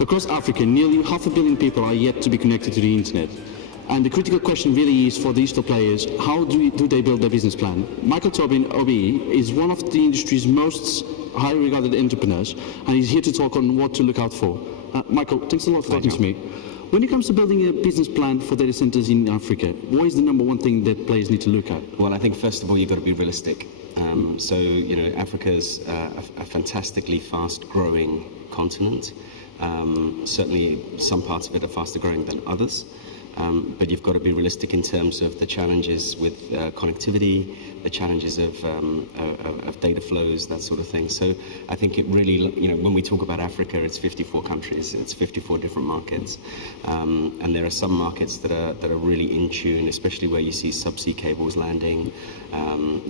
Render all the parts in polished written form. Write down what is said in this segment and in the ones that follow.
Across Africa, nearly 500 million people are yet to be connected to the internet. And the critical question really is for digital players, how do they build their business plan? Michael Tobin OBE is one of the industry's most highly regarded entrepreneurs, and he's here to talk on what to look out for. Michael, thanks a lot for talking to me. When it comes to building a business plan for data centers in Africa, what is the number one thing that players need to look at? Well, I think first of all, you've got to be realistic. So, you know, Africa's a fantastically fast-growing continent. Certainly, some parts of it are faster growing than others. But you've got to be realistic in terms of the challenges with connectivity, the challenges of data flows, that sort of thing. So I think it really, you know, when we talk about Africa, it's 54 countries, it's 54 different markets, and there are some markets that are really in tune, especially where you see subsea cables landing,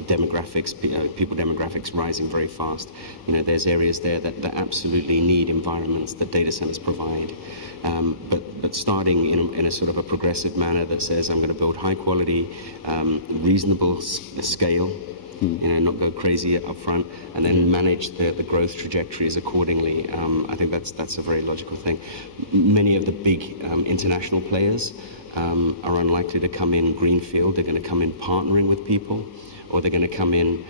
demographics, people demographics rising very fast. You know, there's areas there that absolutely need environments that data centers provide. But starting in a sort of a progressive manner that says I'm going to build high quality, reasonable scale, you know, not go crazy up front, and then manage the growth trajectories accordingly. I think that's a very logical thing. Many of the big international players are unlikely to come in greenfield. They're going to come in partnering with people, or they're going to come in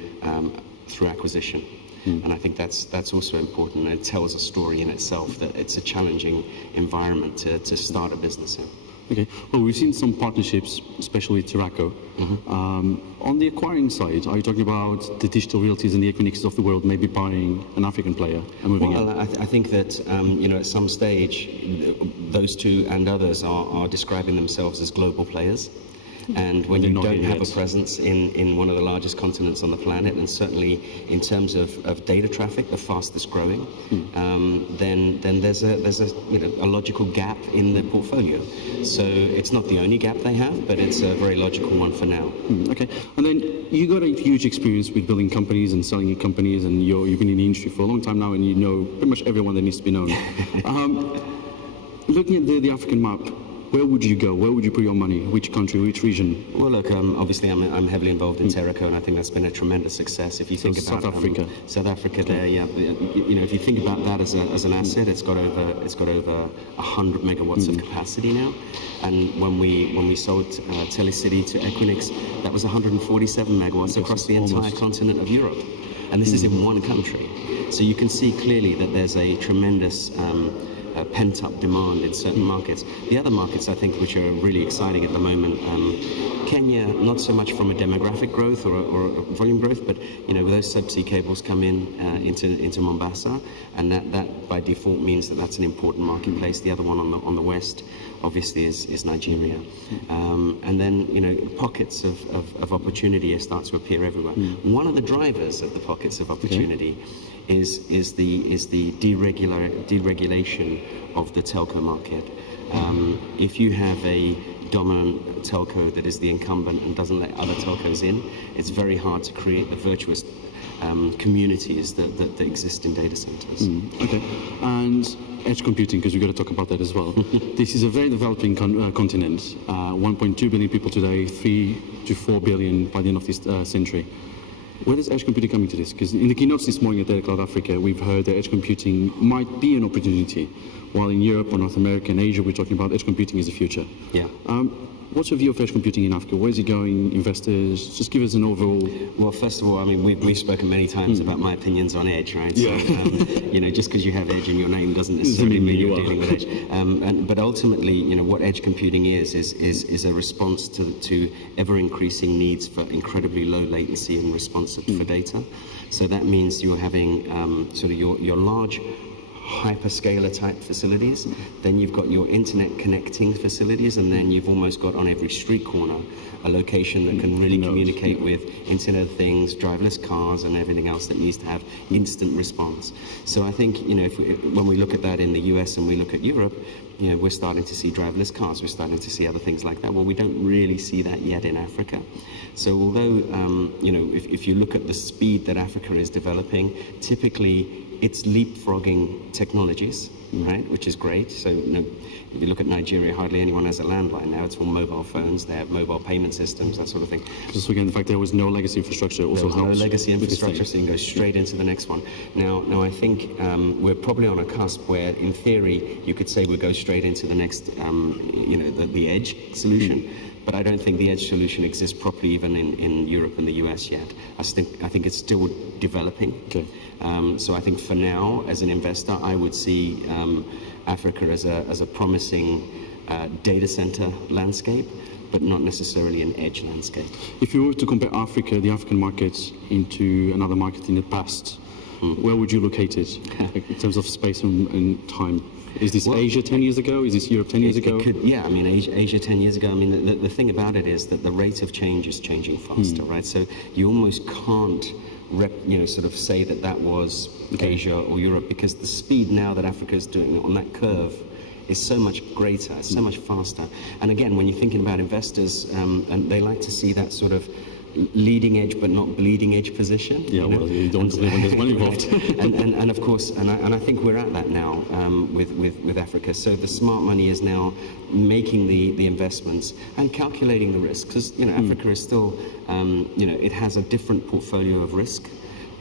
through acquisition. And I think that's also important. It tells a story in itself that it's a challenging environment to start a business in. Okay. Well, we've seen some partnerships, especially with Teraco. On the acquiring side, are you talking about the digital realties and the Equinixes of the world maybe buying an African player and moving in? Well, I think that you know, at some stage, those two and others are describing themselves as global players. And when you don't have a presence in one of the largest continents on the planet, and certainly in terms of data traffic, the fastest growing, then there's a you know, a logical gap in the portfolio. So it's not the only gap they have, but it's a very logical one for now. Okay, and then you got a huge experience with building companies and selling companies, and you've been in the industry for a long time now, and you know pretty much everyone that needs to be known. Looking at the African map, where would you go? Where would you put your money? Which country? Which region? Well, look, obviously I'm heavily involved in Teraco, and I think that's been a tremendous success. If you think about South Africa. South Africa, there, yeah. You know, if you think about that as an asset, it's got over 100 megawatts of capacity now. And when we sold Telecity to Equinix, that was 147 megawatts across the entire continent of Europe, and this is in one country. So you can see clearly that there's a tremendous pent-up demand in certain markets. The other markets, I think, which are really exciting at the moment, Kenya, not so much from a demographic growth or a volume growth, but you know, those subsea cables come into Mombasa, and that by default means that that's an important marketplace. The other one on the west, obviously, is Nigeria, and then you know, pockets of opportunity start to appear everywhere. One of the drivers of the pockets of opportunity is the deregulation of the telco market. If you have a dominant telco that is the incumbent and doesn't let other telcos in, it's very hard to create the virtuous communities that exist in data centers. Okay, and edge computing, because we've got to talk about that as well. This is a very developing continent. 1.2 billion people today, 3 to 4 billion by the end of this century. Where does edge computing come into this? Because in the keynotes this morning at Data Cloud Africa, we've heard that edge computing might be an opportunity, while in Europe or North America and Asia, we're talking about edge computing as the future. Yeah. What's your view of edge computing in Africa? Where's it going? Investors? Just give us an overall. Well, first of all, I mean, we've spoken many times about my opinions on edge, right? Yeah. So, you know, just because you have edge in your name doesn't necessarily mean you're dealing with edge. But ultimately, you know, what edge computing is a response to ever-increasing needs for incredibly low latency and response for data. So that means you're having sort of your large hyperscaler type facilities, then you've got your internet connecting facilities, and then you've almost got on every street corner a location that can really communicate with Internet of Things, driverless cars, and everything else that needs to have instant response. So I think, you know, when we look at that in the US and we look at Europe, you know, we're starting to see driverless cars, we're starting to see other things like that. Well, we don't really see that yet in Africa. So although, you know, if you look at the speed that Africa is developing, typically it's leapfrogging technologies, right, which is great. So if you look at Nigeria, hardly anyone has a landline now. It's all mobile phones. They have mobile payment systems, that sort of thing. Just again, the fact there was no legacy infrastructure also helps. There was no helps legacy infrastructure, so you can go straight into the next one. Now I think we're probably on a cusp where, in theory, you could say we'll go straight into the next, the edge solution. But I don't think the edge solution exists properly even in Europe and the US yet. I think it's still developing. Okay. So I think for now, as an investor, I would see Africa as a promising data center landscape, but not necessarily an edge landscape. If you were to compare Africa, the African markets, into another market in the past, where would you locate it in terms of space and time? Is this Asia 10 years ago? Is this Europe 10 years ago? Asia 10 years ago. I mean, the thing about it is that the rate of change is changing faster, right? So you almost can't sort of say that was Asia or Europe, because the speed now that Africa is doing on that curve is so much greater, it's so much faster. And again, when you're thinking about investors, and they like to see that sort of leading edge but not bleeding edge position. Yeah, well, you don't believe when there's money involved. and of course, and I think we're at that now with Africa. So the smart money is now making the investments and calculating the risk, because Africa is still it has a different portfolio of risk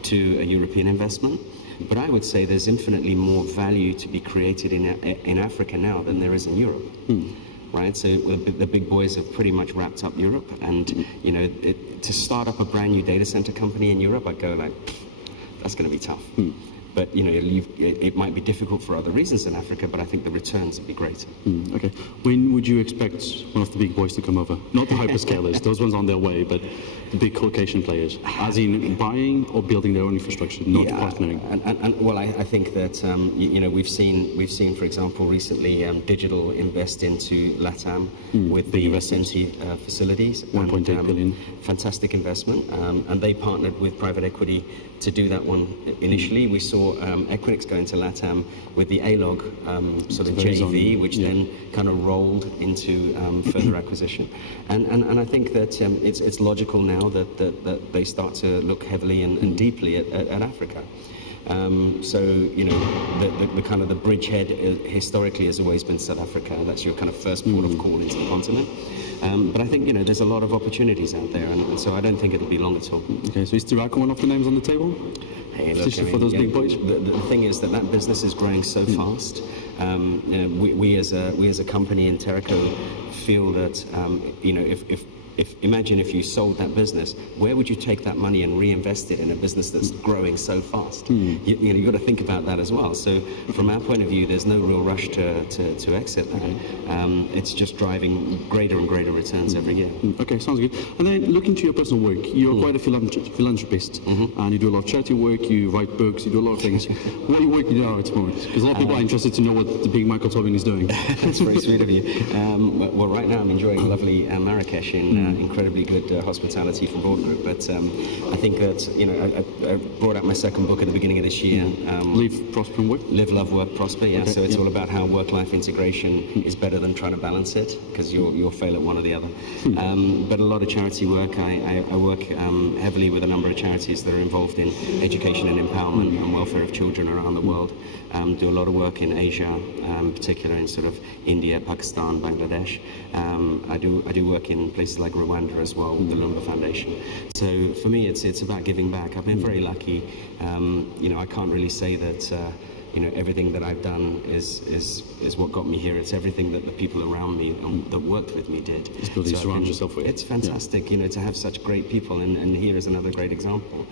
to a European investment. But I would say there's infinitely more value to be created in Africa now than there is in Europe. Right, so the big boys have pretty much wrapped up Europe, and to start up a brand new data center company in Europe, I'd go like, that's going to be tough. But it might be difficult for other reasons in Africa, but I think the returns would be greater. Okay, when would you expect one of the big boys to come over? Not the hyperscalers; those ones on their way, but the big colocation players, as in buying or building their own infrastructure, not partnering. Well, I think that we've seen, for example, recently Digital invest into LATAM with the Vicente facilities. 1.8 billion. Fantastic investment, and they partnered with private equity to do that one initially. We saw Equinix go into LATAM with the ALOG sort of JV, which then kind of rolled into further acquisition. And I think that it's logical now that they start to look heavily and deeply at Africa. So the kind of the bridgehead historically has always been South Africa. That's your kind of first port of call into the continent. But I think there's a lot of opportunities out there, and so I don't think it'll be long at all. Okay, so is Tobacco one of the names on the table? Hey, look, for those big boys. The thing is that business is growing so fast. We as a company in Terraco feel that imagine if you sold that business, where would you take that money and reinvest it in a business that's growing so fast? You've got to think about that as well. So from our point of view, there's no real rush to exit that. It's just driving greater and greater returns every year. Okay, sounds good. And then looking to your personal work, you're quite a philanthropist, and you do a lot of charity work, you write books, you do a lot of things. What are you working on at the moment? Because a lot of people are interested to know what the big Michael Tobin is doing. That's very sweet of you. Well, right now I'm enjoying lovely Marrakesh in incredibly good hospitality from BroadGroup. But I think that I brought out my second book at the beginning of this year. Live, Prosper and Work? Live, Love, Work, Prosper, yeah. Okay. So it's all about how work-life integration is better than trying to balance it, because you'll fail at one or the other. But a lot of charity work. I work heavily with a number of charities that are involved in education and empowerment and welfare of children around the world. Do a lot of work in Asia, in particular in sort of India, Pakistan, Bangladesh. I do work in places like Rwanda as well with the Lumba Foundation. So for me, it's about giving back. I've been very lucky. I can't really say that everything that I've done is what got me here. It's everything that the people around me that worked with me did. It's building surround yourself with. It's fantastic, to have such great people, and here is another great example.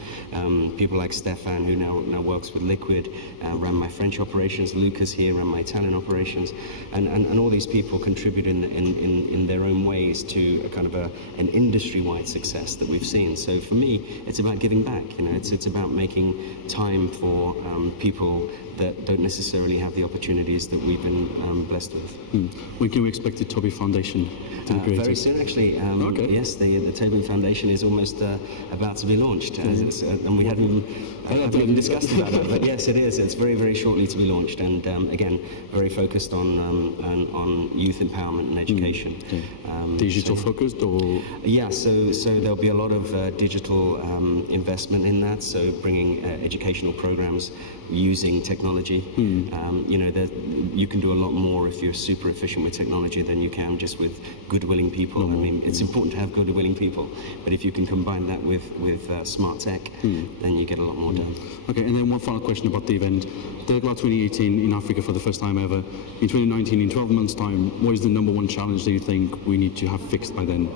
People like Stefan, who now works with Liquid, ran my French operations. Lucas here ran my Italian operations, and all these people contribute in their own ways to a kind of an industry-wide success that we've seen. So for me, it's about giving back. It's about making time for people that that don't necessarily have the opportunities that we've been blessed with. When can we expect the Toby Foundation to be created? Very soon, actually. Okay. Yes, the Tobin Foundation is almost about to be launched, and we haven't even discussed about that. But yes, it is. It's very, very shortly to be launched, and again, very focused on youth empowerment and education. Digital focused, or so there'll be a lot of digital investment in that. So bringing educational programs using technology. You can do a lot more if you're super efficient with technology than you can just with good, willing people. I mean, it's important to have good, willing people, but if you can combine that with smart tech, then you get a lot more done. Okay, and then one final question about the event. Delgla 2018 in Africa for the first time ever. In 2019, in 12 months' time, what is the #1 challenge that you think we need to have fixed by then?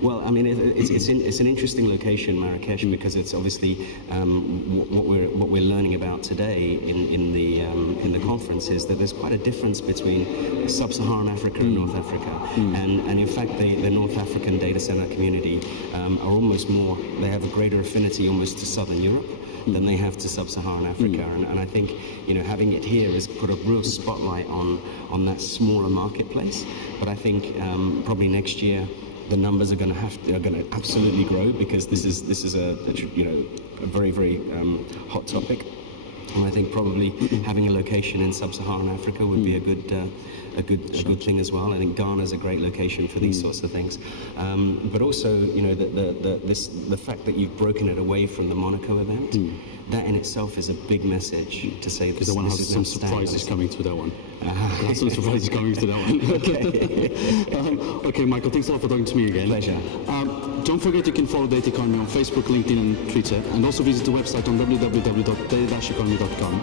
Well, I mean, it's an interesting location, Marrakesh, because it's obviously what we're learning about today in the conference is that there's quite a difference between sub-Saharan Africa and North Africa, and in fact the North African data center community are almost more. They have a greater affinity almost to Southern Europe than they have to sub-Saharan Africa, and I think having it here has put a real spotlight on that smaller marketplace. But I think probably next year the numbers are going to absolutely grow, because this is a very, very hot topic. And I think probably having a location in sub-Saharan Africa would be a good thing as well. I think Ghana's a great location for these sorts of things. But also, the fact that you've broken it away from the Monaco event, that in itself is a big message to say that Because has some surprises coming to that one. Some surprises coming to that one. Okay. Okay, Michael, thanks a lot for talking to me again. Pleasure. Don't forget you can follow Data Economy on Facebook, LinkedIn and Twitter, and also visit the website on www.data-economy.com.